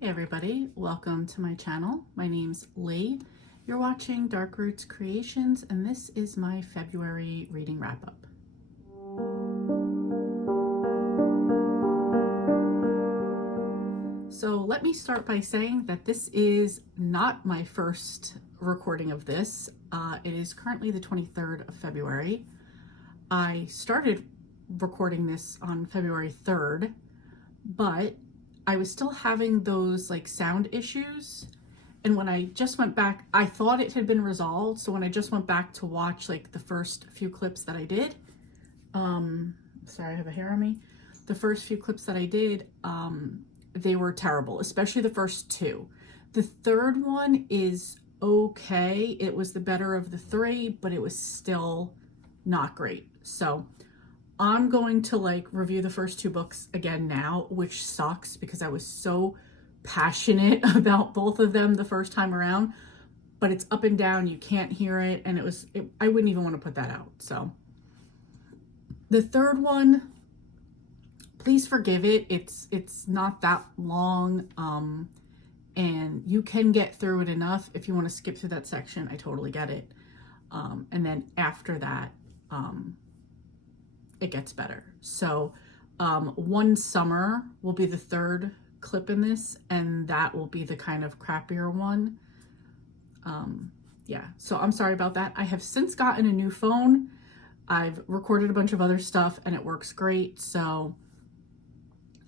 Hey everybody, welcome to my channel. My name's Lee. You're watching Dark Roots Creations, and this is my February reading wrap-up. So let me start by saying that this is not my first recording of this. It is currently the 23rd of February. I started recording this on February 3rd, but I was still having those like sound issues. And when I just went back, I thought it had been resolved. So when I just went back to watch like the first few clips that I did, sorry, I have a hair on me. The first few clips that I did, they were terrible, especially the first two. The third one is okay. It was the better of the three, but it was still not great. So I'm going to like review the first two books again now, which sucks because I was so passionate about both of them the first time around, but it's up and down. You can't hear it. And I wouldn't even want to put that out. So the third one, please forgive it. It's not that long. And you can get through it enough. If you want to skip through that section, I totally get it. And then after that, it gets better. So One Summer will be the third clip in this, and that will be the kind of crappier one. Yeah, so I'm sorry about that. I have since gotten a new phone. I've recorded a bunch of other stuff and it works great. So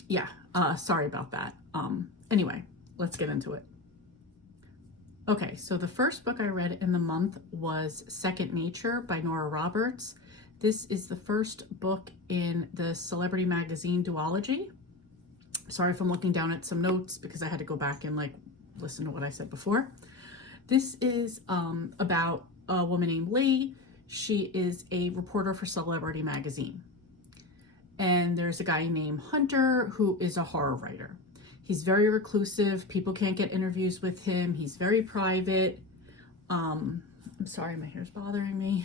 yeah, sorry about that. Anyway, let's get into it. Okay, so the first book I read in the month was Second Nature by Nora Roberts. This is the first book in the celebrity magazine duology. Sorry if I'm looking down at some notes because I had to go back and like listen to what I said before. This is about a woman named Lee. She is a reporter for Celebrity Magazine. And there's a guy named Hunter who is a horror writer. He's very reclusive. People can't get interviews with him. He's very private. I'm sorry, my hair's bothering me.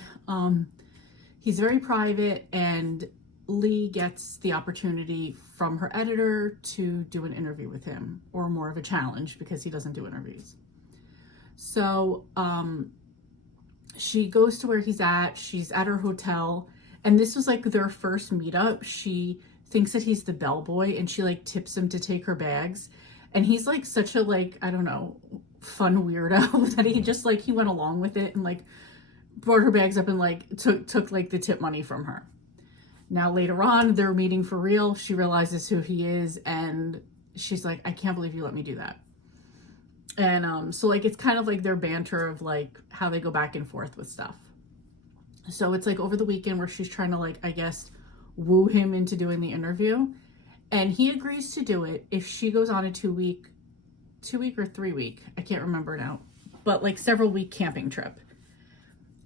He's very private, and Lee gets the opportunity from her editor to do an interview with him, or more of a challenge because he doesn't do interviews. So she goes to where he's at. She's at her hotel, and this was like their first meetup. She thinks that he's the bellboy, and she like tips him to take her bags. And he's like such a like, I don't know, fun weirdo that he just like, he went along with it and like brought her bags up and like took like the tip money from her. Now later on, they're meeting for real. She realizes who he is, and she's like, I can't believe you let me do that. And so like it's kind of like their banter of like how they go back and forth with stuff. So it's like over the weekend where she's trying to like, I guess, woo him into doing the interview, and he agrees to do it if she goes on a 2-week or 3-week, I can't remember now, but like several week camping trip.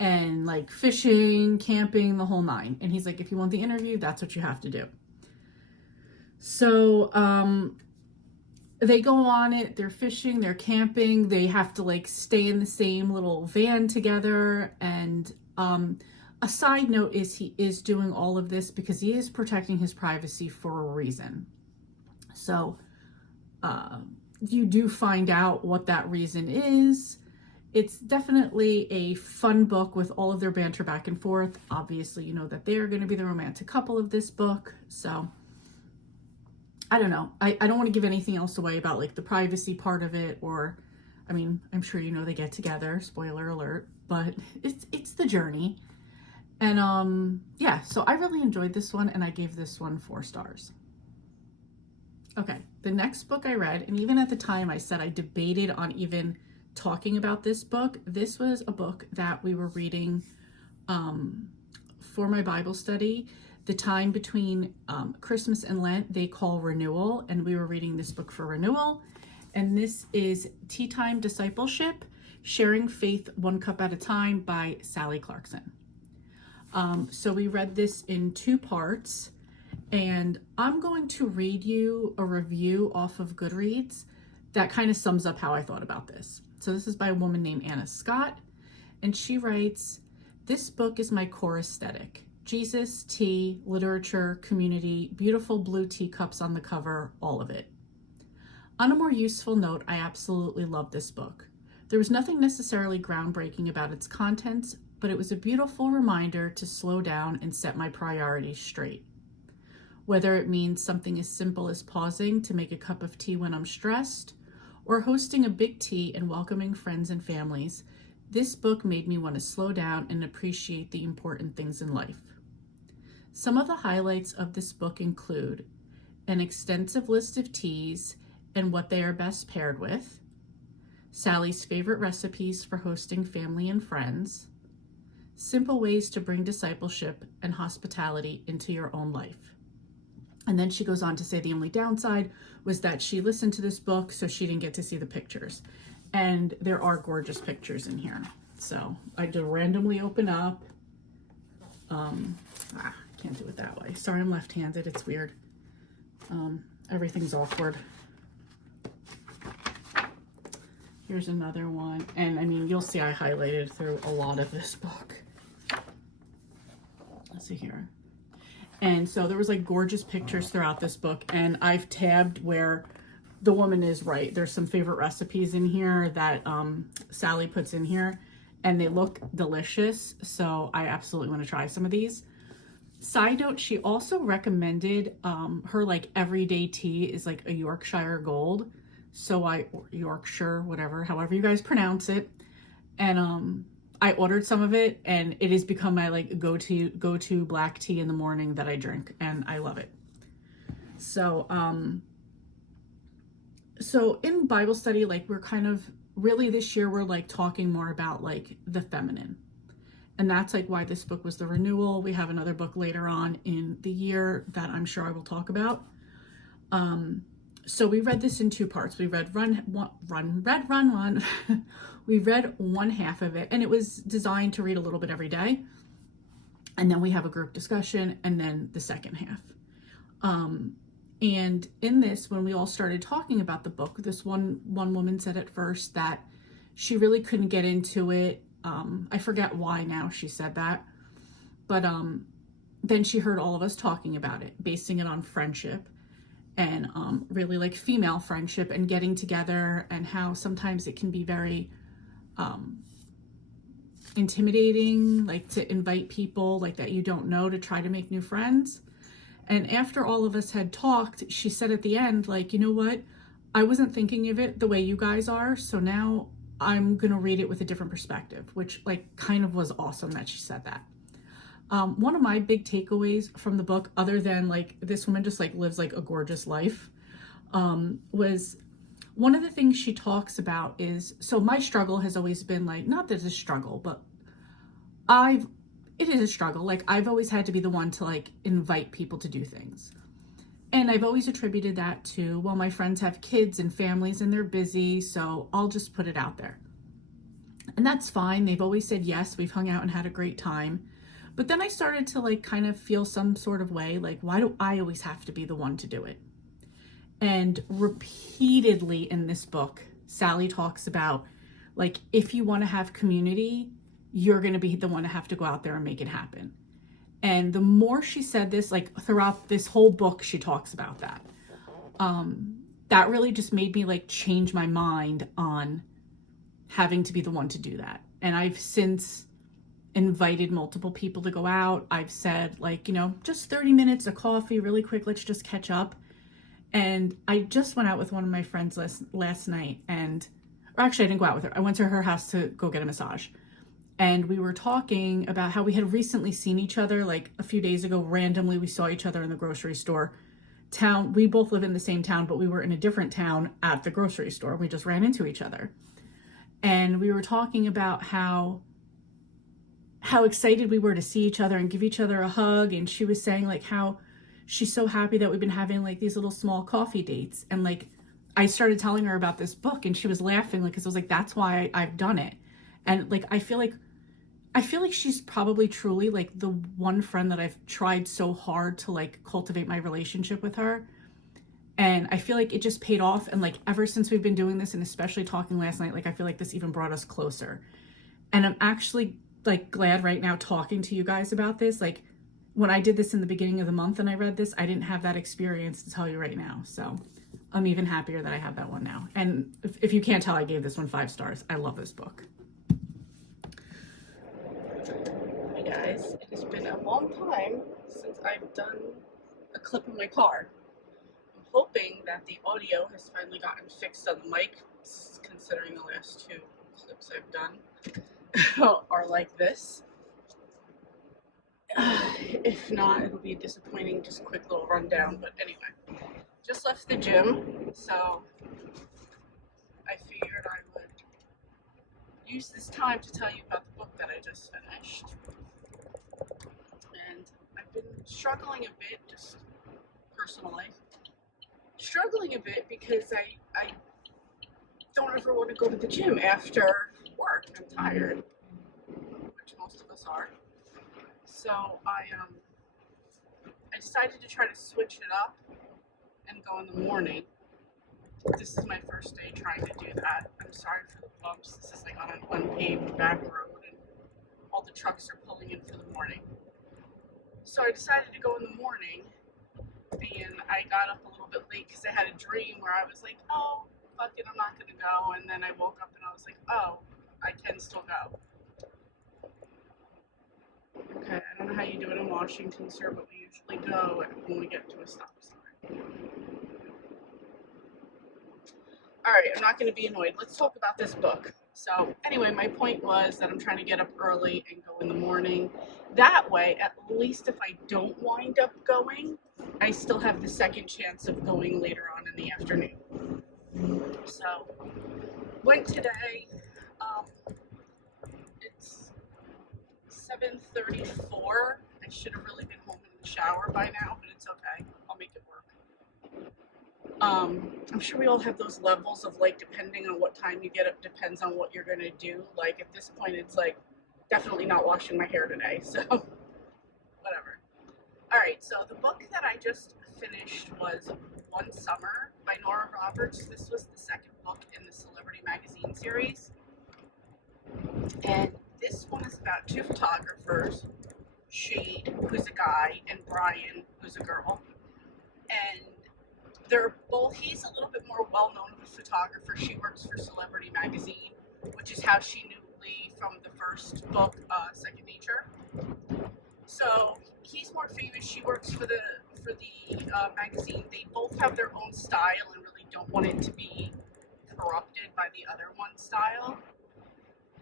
And like fishing, camping, the whole nine. And he's like, if you want the interview, that's what you have to do. So they go on it, they're fishing, they're camping, they have to like stay in the same little van together. And a side note is he is doing all of this because he is protecting his privacy for a reason. So you do find out what that reason is. It's definitely a fun book with all of their banter back and forth. Obviously, you know that they are going to be the romantic couple of this book. So I don't know. I don't want to give anything else away about like the privacy part of it, or, I mean, I'm sure you know they get together, spoiler alert, but it's the journey. And yeah, so I really enjoyed this one, and I gave this one 4 stars. Okay, the next book I read, and even at the time I said I debated on even talking about this book. This was a book that we were reading for my Bible study. The time between Christmas and Lent, they call renewal, and we were reading this book for renewal. And this is Teatime, Discipleship, Sharing Faith One Cup at a Time by Sally Clarkson. So we read this in 2 parts, and I'm going to read you a review off of Goodreads that kind of sums up how I thought about this. So this is by a woman named Anna Scott, and she writes, "This book is my core aesthetic. Jesus, tea, literature, community, beautiful blue teacups on the cover, all of it. On a more useful note, I absolutely love this book. There was nothing necessarily groundbreaking about its contents, but it was a beautiful reminder to slow down and set my priorities straight. Whether it means something as simple as pausing to make a cup of tea when I'm stressed, or hosting a big tea and welcoming friends and families, this book made me want to slow down and appreciate the important things in life. Some of the highlights of this book include an extensive list of teas and what they are best paired with, Sally's favorite recipes for hosting family and friends, simple ways to bring discipleship and hospitality into your own life. And then she goes on to say the only downside was that she listened to this book, so she didn't get to see the pictures. And there are gorgeous pictures in here. So I just randomly open up. Can't do it that way. Sorry, I'm left-handed. It's weird. Everything's awkward. Here's another one. And I mean, you'll see I highlighted through a lot of this book. Let's see here. And so there was like gorgeous pictures throughout this book, and I've tabbed where the woman is right. There's some favorite recipes in here that Sally puts in here, and they look delicious. So I absolutely want to try some of these. Side note, she also recommended her like everyday tea is like a Yorkshire Gold. So Yorkshire, whatever, however you guys pronounce it. And I ordered some of it, and it has become my like go-to black tea in the morning that I drink, and I love it. So so in Bible study, like we're kind of really this year we're like talking more about like the feminine, and that's like why this book was the renewal. We have another book later on in the year that I'm sure I will talk about. So we read this in two parts. We read Run. We read one half of it, and it was designed to read a little bit every day. And then we have a group discussion, and then the second half. And in this, when we all started talking about the book, this one woman said at first that she really couldn't get into it. I forget why now she said that, but then she heard all of us talking about it, basing it on friendship. And really like female friendship and getting together, and how sometimes it can be very intimidating, like to invite people like that you don't know to try to make new friends. And after all of us had talked, she said at the end, like, you know what? I wasn't thinking of it the way you guys are. So now I'm going to read it with a different perspective, which like kind of was awesome that she said that. One of my big takeaways from the book, other than like this woman just like lives like a gorgeous life, was one of the things she talks about is, so my struggle has always been like, not that it's a struggle, but it is a struggle. Like I've always had to be the one to like invite people to do things. And I've always attributed that to, well, my friends have kids and families and they're busy, so I'll just put it out there. And that's fine. They've always said yes. We've hung out and had a great time. But then I started to like kind of feel some sort of way, like, why do I always have to be the one to do it? And repeatedly in this book, Sally talks about like, if you want to have community, you're going to be the one to have to go out there and make it happen. And the more she said this, like throughout this whole book, she talks about that. That really just made me like change my mind on having to be the one to do that. And I've since invited multiple people to go out. I've said like, you know, just 30 minutes of coffee, really quick, let's just catch up. And I just went out with one of my friends last night, or actually I didn't go out with her. I went to her house to go get a massage. And we were talking about how we had recently seen each other like a few days ago. Randomly, we saw each other in the grocery store. We both live in the same town, but we were in a different town at the grocery store. We just ran into each other. And we were talking about how excited we were to see each other and give each other a hug. And she was saying like how she's so happy that we've been having like these little small coffee dates. And like, I started telling her about this book and she was laughing, like, cause I was like, that's why I've done it. And like, I feel like she's probably truly like the one friend that I've tried so hard to like cultivate my relationship with her. And I feel like it just paid off. And like, ever since we've been doing this, and especially talking last night, like, I feel like this even brought us closer. And I'm actually like glad right now talking to you guys about this. Like when I did this in the beginning of the month and I read this, I didn't have that experience to tell you right now. So I'm even happier that I have that one now. And if you can't tell, I gave this one 5 stars. I love this book. Hey guys, it has been a long time since I've done a clip in my car. I'm hoping that the audio has finally gotten fixed on the mic, considering the last 2 clips I've done are like this. If not, it'll be disappointing, just a quick little rundown, but anyway. Just left the gym, so I figured I would use this time to tell you about the book that I just finished. And I've been struggling a bit, just personal life. Struggling a bit because I don't ever want to go to the gym after work. I'm tired, which most of us are. So I decided to try to switch it up and go in the morning. This is my first day trying to do that. I'm sorry for the bumps. This is like on an unpaved back road and all the trucks are pulling in for the morning. So I decided to go in the morning, and I got up a little bit late because I had a dream where I was like, oh, fuck it, I'm not going to go. And then I woke up and I was like, oh, I can still go. Okay, I don't know how you do it in Washington, sir, but we usually go when we get to a stop sign. Alright, I'm not going to be annoyed. Let's talk about this book. So, anyway, my point was that I'm trying to get up early and go in the morning. That way, at least if I don't wind up going, I still have the second chance of going later on in the afternoon. So, went today. It's 7:34. I should have really been home in the shower by now, but it's okay. I'll make it work. I'm sure we all have those levels of like, depending on what time you get up, depends on what you're going to do. Like at this point, it's like definitely not washing my hair today. So whatever. All right. So the book that I just finished was One Summer by Nora. This was the second book in the Celebrity Magazine series. And this one is about 2 photographers, Shade, who's a guy, and Brian, who's a girl. And they're both, he's a little bit more well-known of a photographer. She works for Celebrity Magazine, which is how she knew Lee from the first book, Second Nature. So he's more famous. She works for the magazine. They both have their own style and really don't want it to be corrupted by the other one's style.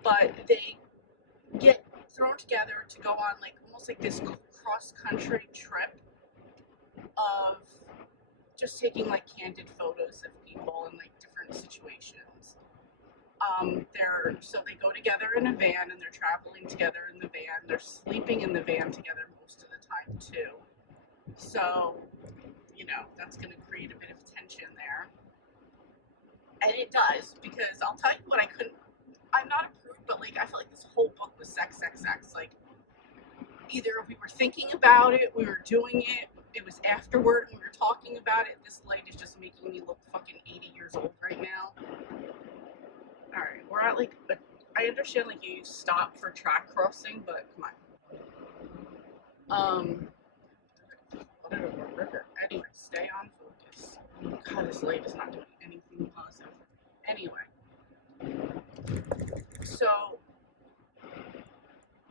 But they get thrown together to go on like almost like this cross-country trip of just taking like candid photos of people in like different situations. So they go together in a van and they're traveling together in the van. They're sleeping in the van together most of the time too. So, you know, that's going to create a bit of tension there. And it does, because I'll tell you what, I'm not a prude, but like I feel like this whole book was sex. Like either we were thinking about it, we were doing it, it was afterward and we were talking about it. This light is just making me look fucking 80 years old right now. Alright, we're at like, I understand like you stop for track crossing, but come on. Whatever, river. Anyway, stay on focus. God, this light is not doing anything positive. Anyway. So,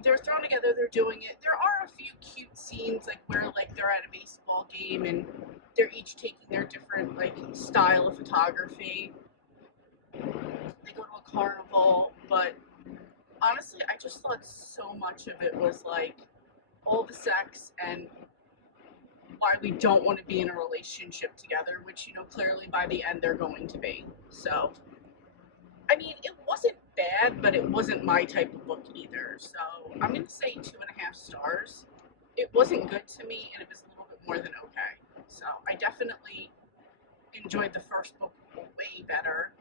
they're thrown together, they're doing it. There are a few cute scenes like where like they're at a baseball game and they're each taking their different like style of photography. They go to a carnival, but honestly I just thought so much of it was like all the sex and why we don't want to be in a relationship together, which, you know, clearly by the end they're going to be. So I mean, it wasn't bad, but it wasn't my type of book either. So I'm going to say 2.5 stars. It wasn't good to me, and it was a little bit more than okay. So I definitely enjoyed the first book way better.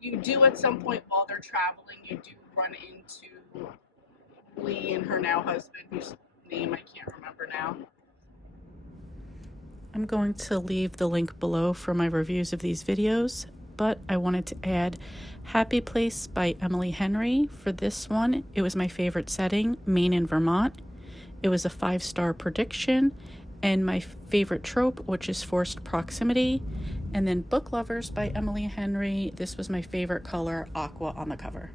You do at some point while they're traveling, you do run into Lee and her now husband, whose name I can't remember now. I'm going to leave the link below for my reviews of these videos, but I wanted to add Happy Place by Emily Henry. For this one, it was my favorite setting, Maine and Vermont. It was a 5-star prediction, and my favorite trope, which is forced proximity. And then Book Lovers by Emily Henry. This was my favorite color, aqua, on the cover.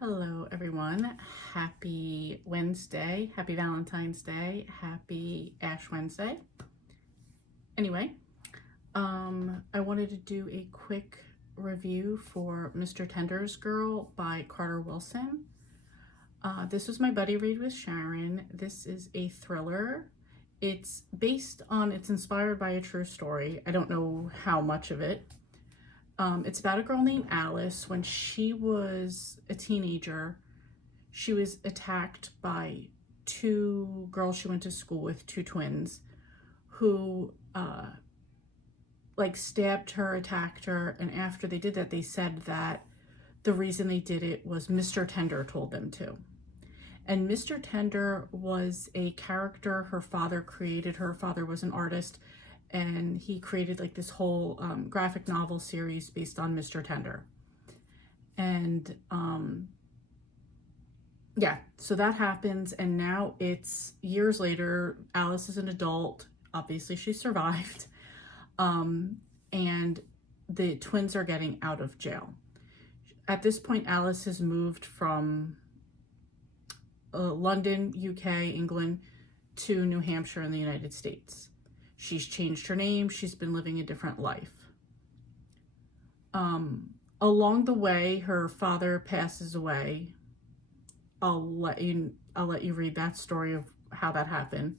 Hello, everyone. Happy Wednesday. Happy Valentine's Day. Happy Ash Wednesday. Anyway, I wanted to do a quick review for Mr. Tender's Girl by Carter Wilson. This was my buddy read with Sharon. This is a thriller. It's inspired by a true story. I don't know how much of it. It's about a girl named Alice. When she was a teenager, she was attacked by two girls she went to school with, two twins, who stabbed her, attacked her, and after they did that, they said that the reason they did it was Mr. Tender told them to. And Mr. Tender was a character her father created. Her father was an artist, and he created this whole graphic novel series based on Mr. Tender. And yeah, so that happens, and now it's years later. Alice is an adult. Obviously, she survived. And the twins are getting out of jail. At this point, Alice has moved from London, UK, England, to New Hampshire in the United States. She's changed her name. She's been living a different life. Along the way, her father passes away. I'll let you read that story of how that happened.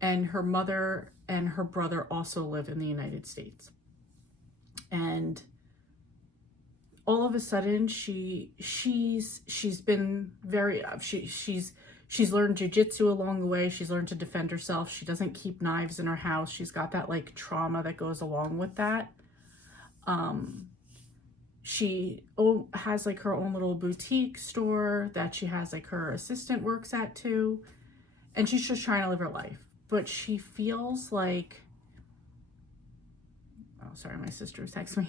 And her mother and her brother also live in the United States. And all of a sudden, she's learned jujitsu along the way. She's learned to defend herself. She doesn't keep knives in her house. She's got that trauma that goes along with that. She has her own little boutique store that she has her assistant works at too, and she's just trying to live her life. But she feels oh, sorry, my sister was texting me.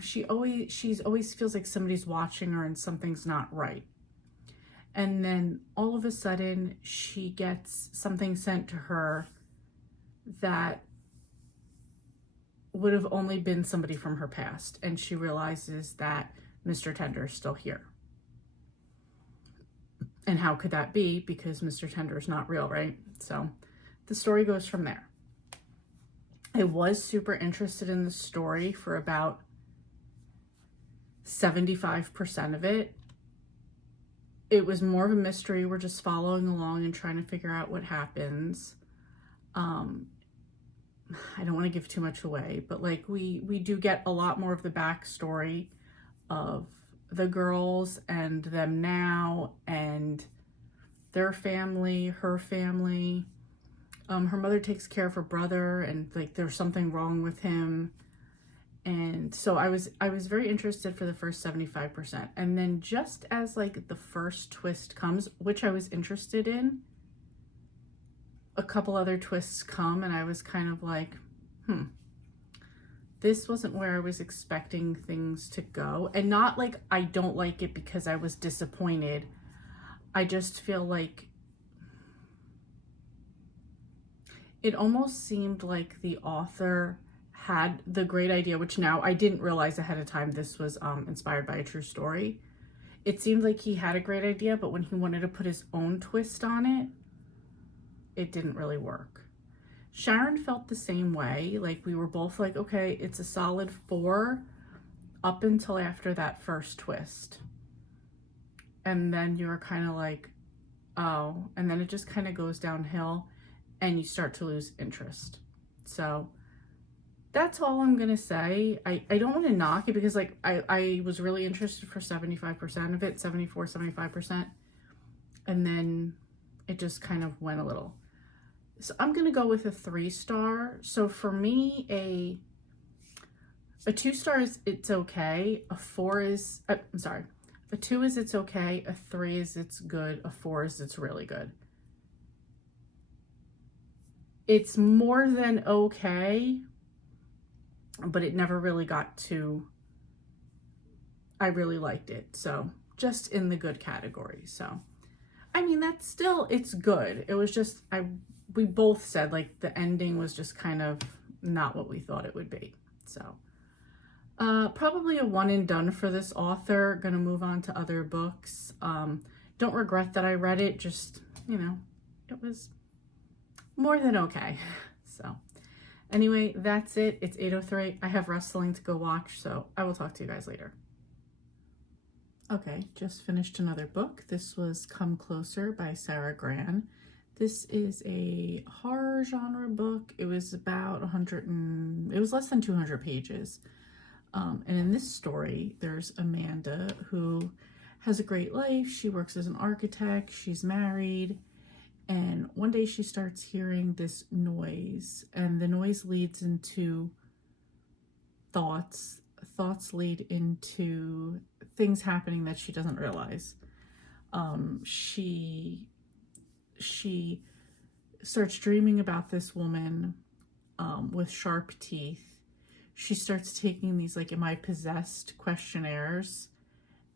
She always feels like somebody's watching her and something's not right. And then all of a sudden she gets something sent to her that would have only been somebody from her past. And she realizes that Mr. Tender is still here. And how could that be? Because Mr. Tender is not real, right? So the story goes from there. I was super interested in the story for about 75% of it. It was more of a mystery. We're just following along and trying to figure out what happens. I don't want to give too much away, but we do get a lot more of the backstory of the girls and them now and their family, her family. Her mother takes care of her brother, and there's something wrong with him. And so I was very interested for the first 75%. And then just as the first twist comes, which I was interested in, a couple other twists come, and I was kind of this wasn't where I was expecting things to go. And not I don't like it because I was disappointed. I just feel it almost seemed like the author had the great idea, which now I didn't realize ahead of time this was inspired by a true story. It seemed like he had a great idea, but when he wanted to put his own twist on it, it didn't really work. Sharon felt the same way. We were both okay, it's a solid 4 up until after that first twist. And then you're kind of oh, and then it just kind of goes downhill and you start to lose interest. So that's all I'm gonna say. I don't want to knock it because I was really interested for 75% of it, 75%. And then it just kind of went a little. So I'm gonna go with a 3-star. So for me, a 2-star is it's okay. A 4 is, a 2 is it's okay. A 3 is it's good. A 4 is it's really good. It's more than okay, but it never really got to, I really liked it. So just in the good category. So, I mean, that's still, it's good. It was just, we both said the ending was just kind of not what we thought it would be. So probably a one and done for this author. Gonna move on to other books. Don't regret that I read it, just, it was more than okay. So anyway, that's it. It's 8:03. I have wrestling to go watch, so I will talk to you guys later. Okay, just finished another book. This was Come Closer by Sara Gran. This is a horror genre book. It was about it was less than 200 pages. And in this story, there's Amanda who has a great life. She works as an architect. She's married. And one day she starts hearing this noise, and the noise leads into thoughts. Thoughts lead into things happening that she doesn't realize. She starts dreaming about this woman with sharp teeth. She starts taking these, like, am I possessed questionnaires,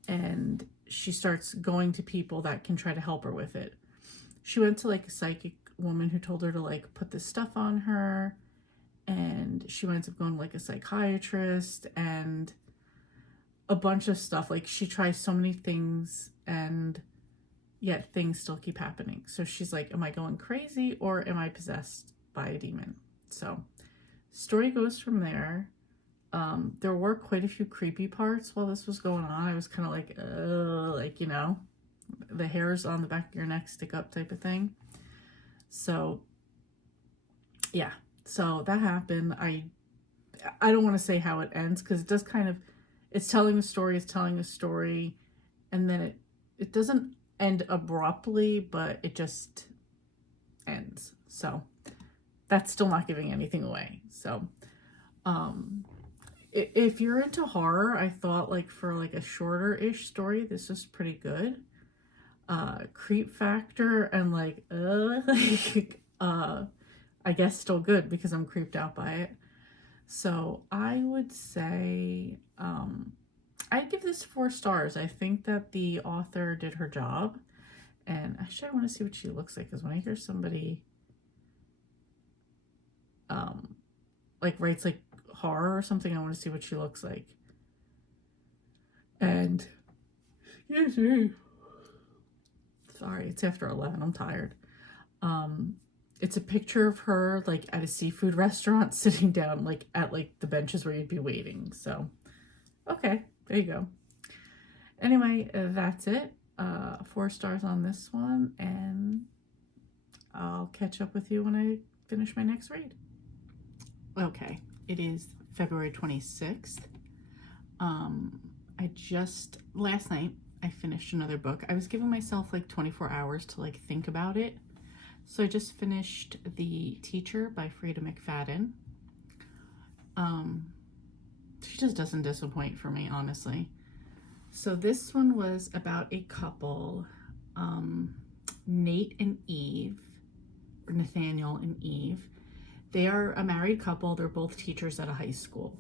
and she starts going to people that can try to help her with it. She went to, like, a psychic woman who told her to, like, put this stuff on her, and she winds up going to, like, a psychiatrist and a bunch of stuff. Like, she tries so many things, and yet things still keep happening. So she's like, am I going crazy, or am I possessed by a demon? So story goes from there. There were quite a few creepy parts while this was going on. I was kind of like, the hairs on the back of your neck stick up type of thing. So yeah, so that happened. I don't want to say how it ends, because it does kind of, it's telling a story, and then it doesn't end abruptly, but it just ends. So that's still not giving anything away. So if you're into horror, I thought, like, for like a shorter-ish story, this was pretty good. Creep factor and I guess still good, because I'm creeped out by it. So I would say I'd give this 4 stars. I think that the author did her job, and actually I want to see what she looks like, because when I hear somebody writes like horror or something, I want to see what she looks like. And excuse me, sorry, it's after 11, I'm tired. It's a picture of her, like, at a seafood restaurant, sitting down, like, at, like, the benches where you'd be waiting. So, okay, there you go. Anyway, that's it. 4 stars on this one, and I'll catch up with you when I finish my next read. Okay, it is February 26th. Last night, I finished another book. I was giving myself, like, 24 hours to, like, think about it. So I just finished The Teacher by Freida McFadden. She just doesn't disappoint for me, honestly. So this one was about a couple, Nate and Eve, or Nathaniel and Eve. They are a married couple. They're both teachers at a high school.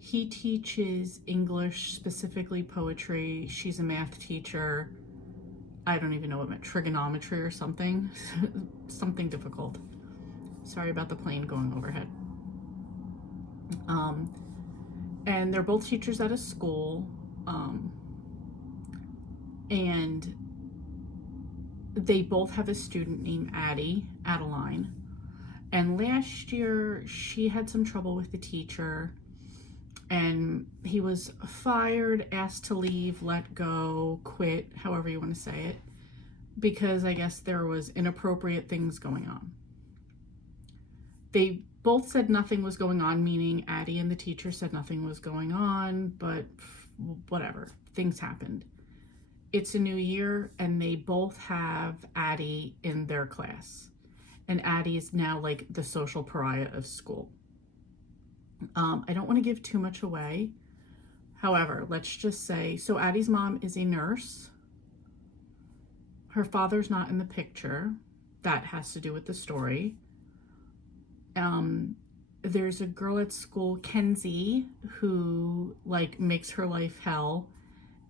He teaches English, specifically poetry. She's a math teacher. I don't even know what meant, trigonometry or something. Something difficult. Sorry about the plane going overhead. And they're both teachers at a school. And they both have a student named Adeline. And last year, she had some trouble with the teacher, and he was fired, asked to leave, let go, quit, however you want to say it, because I guess there was inappropriate things going on. They both said nothing was going on, meaning Addie and the teacher said nothing was going on, but whatever, things happened. It's a new year, and they both have Addie in their class. And Addie is now, like, the social pariah of school. I don't want to give too much away. However, let's just say, so Addie's mom is a nurse. Her father's not in the picture. That has to do with the story. There's a girl at school, Kenzie, who, like, makes her life hell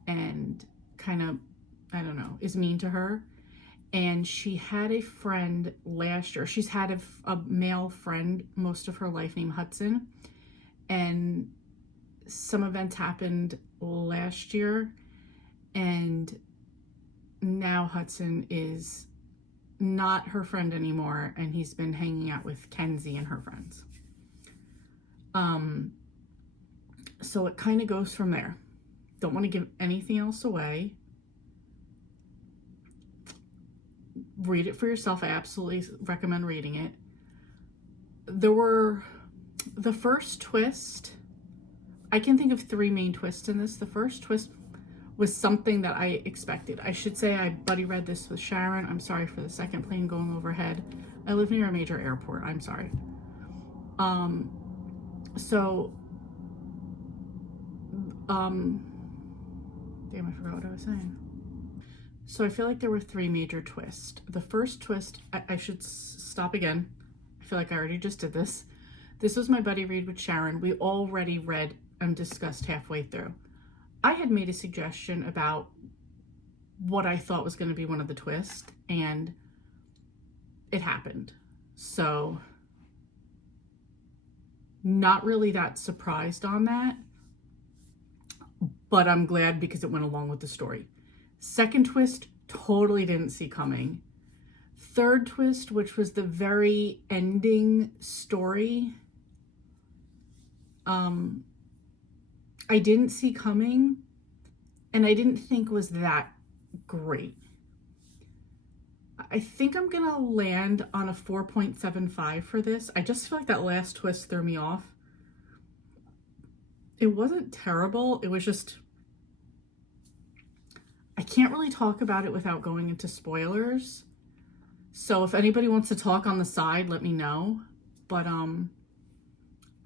and kind of, I don't know, is mean to her. And she had a friend last year. She's had a male friend most of her life named Hudson. And some events happened last year. And now Hudson is not her friend anymore. And he's been hanging out with Kenzie and her friends. So it kind of goes from there. Don't want to give anything else away. Read it for yourself. I absolutely recommend reading it. The first twist, I can think of 3 main twists in this. The first twist was something that I expected. I should say I buddy read this with Sharon. I'm sorry for the second plane going overhead. I live near a major airport. I'm sorry. Damn, I forgot what I was saying. So I feel like there were 3 major twists. The first twist, I should stop again. I feel like I already just did this. This was my buddy read with Sharon. We already read and discussed halfway through. I had made a suggestion about what I thought was going to be one of the twists, and it happened. So not really that surprised on that, but I'm glad because it went along with the story. Second twist, totally didn't see coming. Third twist, which was the very ending story, I didn't see coming, and I didn't think was that great. I think I'm gonna land on a 4.75 for this. I just feel like that last twist threw me off. It wasn't terrible. It was just, I can't really talk about it without going into spoilers. So if anybody wants to talk on the side, let me know. But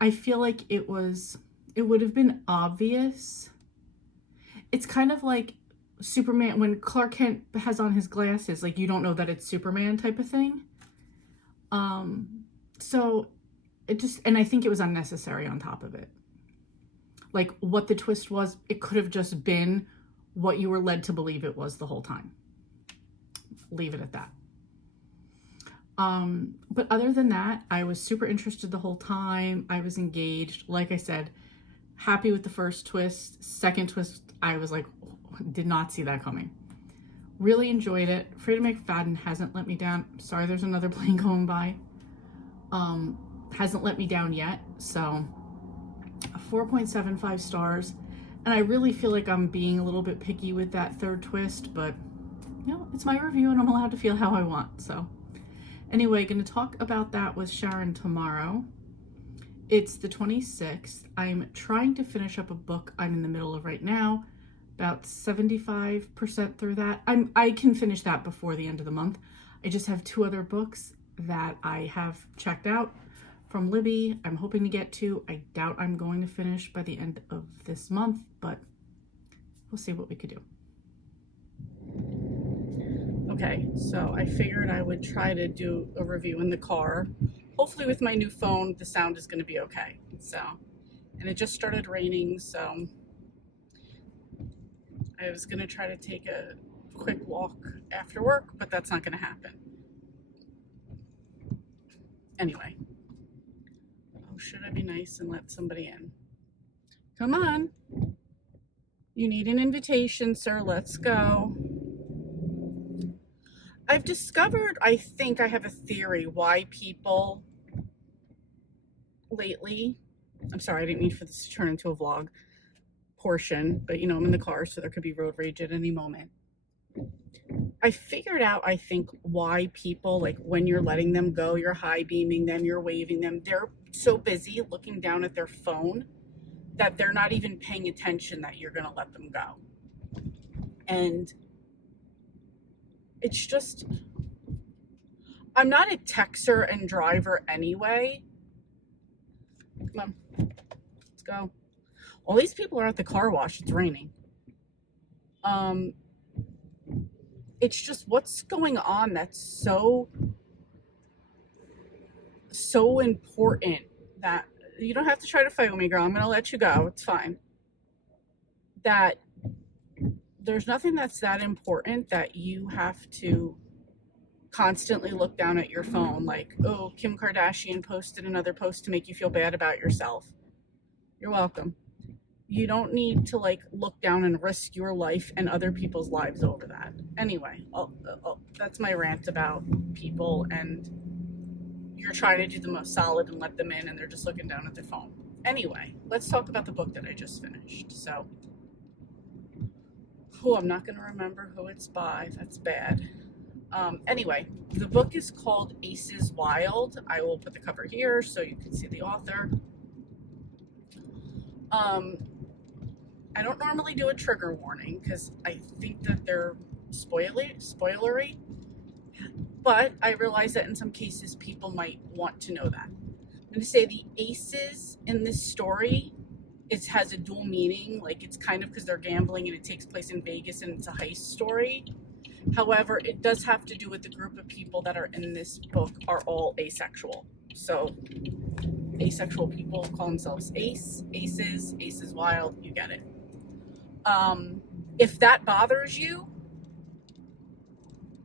I feel like it would have been obvious. It's kind of like Superman, when Clark Kent has on his glasses, like you don't know that it's Superman type of thing. So it just, and I think it was unnecessary on top of it. Like what the twist was, it could have just been what you were led to believe it was the whole time. Leave it at that. But other than that, I was super interested the whole time. I was engaged. Like I said, happy with the first twist. Second twist, I was like, did not see that coming. Really enjoyed it. Freida McFadden hasn't let me down. Sorry, there's another plane going by. Hasn't let me down yet. So 4.75 stars. And I really feel like I'm being a little bit picky with that third twist, but you know, it's my review and I'm allowed to feel how I want. So anyway, going to talk about that with Sharon tomorrow. It's the 26th. I'm trying to finish up a book I'm in the middle of right now, about 75% through that. I can finish that before the end of the month. I just have 2 other books that I have checked out from Libby. I'm hoping to get to. I doubt I'm going to finish by the end of this month, but we'll see what we could do. Okay, so I figured I would try to do a review in the car. Hopefully with my new phone, the sound is going to be okay. So, and it just started raining, so I was going to try to take a quick walk after work, but that's not going to happen. Anyway. Oh, should I be nice and let somebody in? Come on. You need an invitation, sir. Let's go. I've discovered, I think I have a theory why people lately, I'm sorry, I didn't mean for this to turn into a vlog portion, but you know, I'm in the car, so there could be road rage at any moment. I figured out, I think, why people, like when you're letting them go, you're high beaming them, you're waving them, they're so busy looking down at their phone that they're not even paying attention that you're going to let them go. And it's just, I'm not a texter and driver anyway. Come on, let's go. All these people are at the car wash. It's raining. It's just what's going on that's so important that you don't have to try to fight with me, girl. I'm going to let you go. It's fine. That there's nothing that's that important that you have to constantly look down at your phone like, oh, Kim Kardashian posted another post to make you feel bad about yourself. You're welcome. You don't need to like look down and risk your life and other people's lives over that. Anyway, that's my rant about people, and you're trying to do the most solid and let them in, and they're just looking down at their phone. Anyway, let's talk about the book that I just finished. So, I'm not going to remember who it's by. That's bad. Anyway, the book is called Aces Wild. I will put the cover here so you can see the author. I don't normally do a trigger warning because I think that they're spoilery, but I realize that in some cases people might want to know that. I'm going to say the aces in this story, it has a dual meaning. Like, it's kind of because they're gambling and it takes place in Vegas and it's a heist story. However, it does have to do with the group of people that are in this book are all asexual. So asexual people call themselves aces wild, you get it. If that bothers you,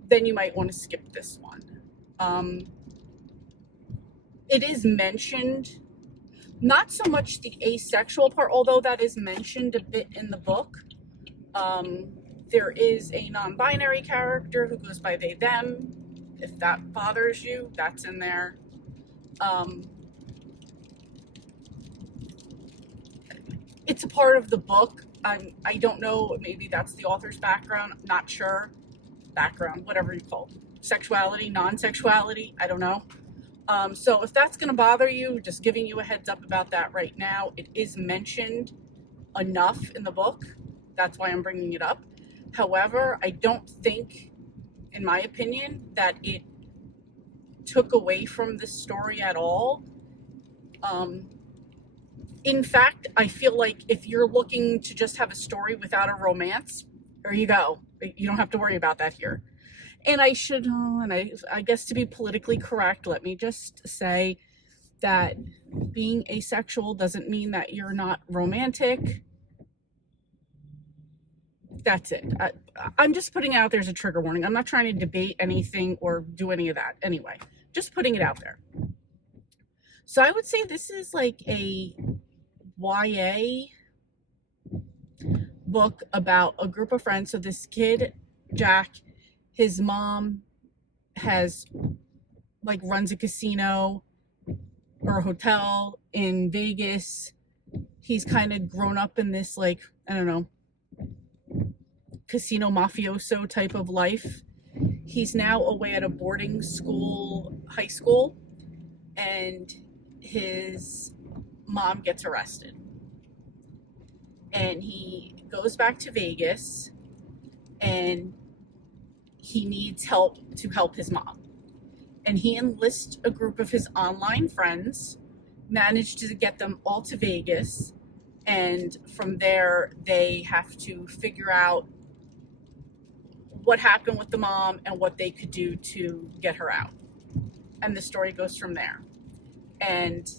then you might want to skip this one. It is mentioned, not so much the asexual part, although that is mentioned a bit in the book. There is a non-binary character who goes by they, them. If that bothers you, that's in there. It's a part of the book. I don't know, maybe that's the author's background, not sure. Background, whatever you call it. Sexuality, non-sexuality, I don't know. So if that's going to bother you, just giving you a heads up about that right now. It is mentioned enough in the book. That's why I'm bringing it up. However, I don't think, in my opinion, that it took away from the story at all. In fact, I feel like if you're looking to just have a story without a romance, there you go. You don't have to worry about that here. And I should, I guess to be politically correct, let me just say that being asexual doesn't mean that you're not romantic. That's it. I'm just putting out there's a trigger warning. I'm not trying to debate anything or do any of that. Anyway, just putting it out there. So I would say this is like a YA book about a group of friends. So this kid, Jack, his mom has runs a casino or a hotel in Vegas. He's kind of grown up in this casino mafioso type of life. He's now away at a boarding school, high school, and his mom gets arrested. And he goes back to Vegas and he needs help to help his mom. And he enlists a group of his online friends, managed to get them all to Vegas, and from there they have to figure out what happened with the mom and what they could do to get her out. And the story goes from there. And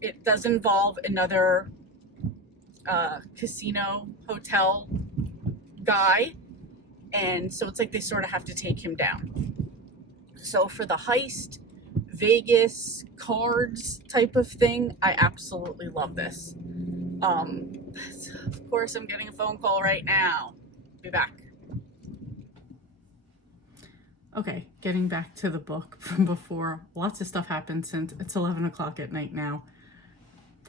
it does involve another casino hotel guy, and so it's like they sort of have to take him down. So for the heist, Vegas, cards type of thing, I absolutely love this. Of course, I'm getting a phone call right now. Be back. Okay, getting back to the book from before. Lots of stuff happened since it's 11 o'clock at night now.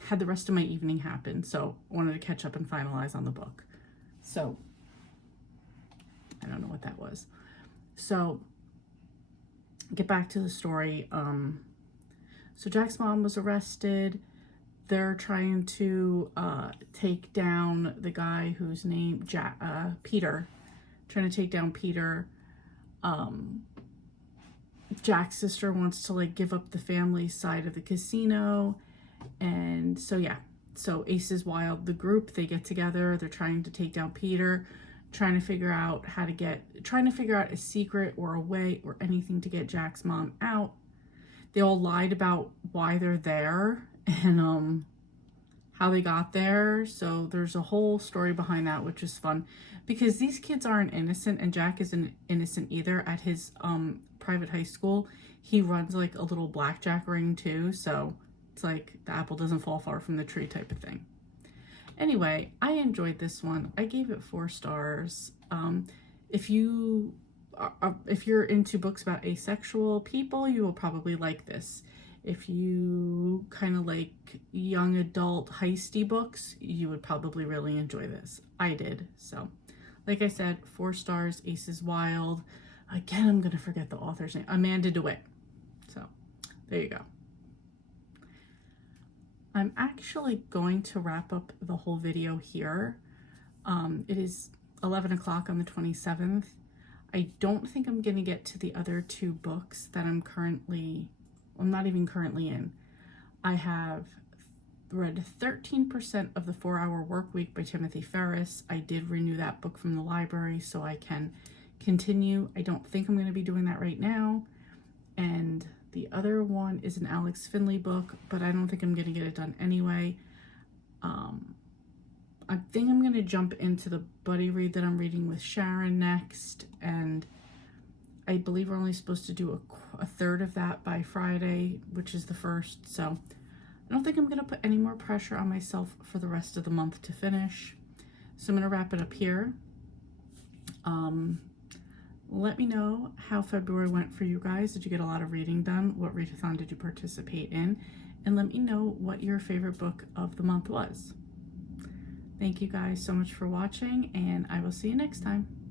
Had the rest of my evening happen, so I wanted to catch up and finalize on the book. So, I don't know what that was. So, get back to the story. So Jack's mom was arrested. They're trying to take down the guy whose name, Peter. Trying to take down Peter. Jack's sister wants to give up the family side of the casino. And so, yeah. So Aces Wild, the group, they get together. They're trying to take down Peter. Trying to figure out a secret or a way or anything to get Jack's mom out. They all lied about why they're there, and how they got there. So there's a whole story behind that, which is fun because these kids aren't innocent, and Jack isn't innocent either. At his private high school, he runs like a little blackjack ring too, so it's like the apple doesn't fall far from the tree type of thing. Anyway, I enjoyed this one. I gave it 4 stars. If you're into books about asexual people, you will probably like this. If you kind of like young adult heisty books, you would probably really enjoy this. I did. So, like I said, 4 stars, Aces Wild. Again, I'm going to forget the author's name. Amanda DeWitt. So, there you go. I'm actually going to wrap up the whole video here. It is 11 o'clock on the 27th. I don't think I'm going to get to the other 2 books that I'm not even currently in. I have read 13% of the 4-Hour Workweek by Timothy Ferriss. I did renew that book from the library so I can continue. I don't think I'm going to be doing that right now. And the other one is an Alex Finley book, but I don't think I'm going to get it done anyway. I think I'm going to jump into the buddy read that I'm reading with Sharon next, and I believe we're only supposed to do a third of that by Friday, which is the 1st, so I don't think I'm going to put any more pressure on myself for the rest of the month to finish. So I'm going to wrap it up here. Let me know how February went for you guys. Did you get a lot of reading done? What readathon did you participate in? And let me know what your favorite book of the month was. Thank you guys so much for watching, and I will see you next time.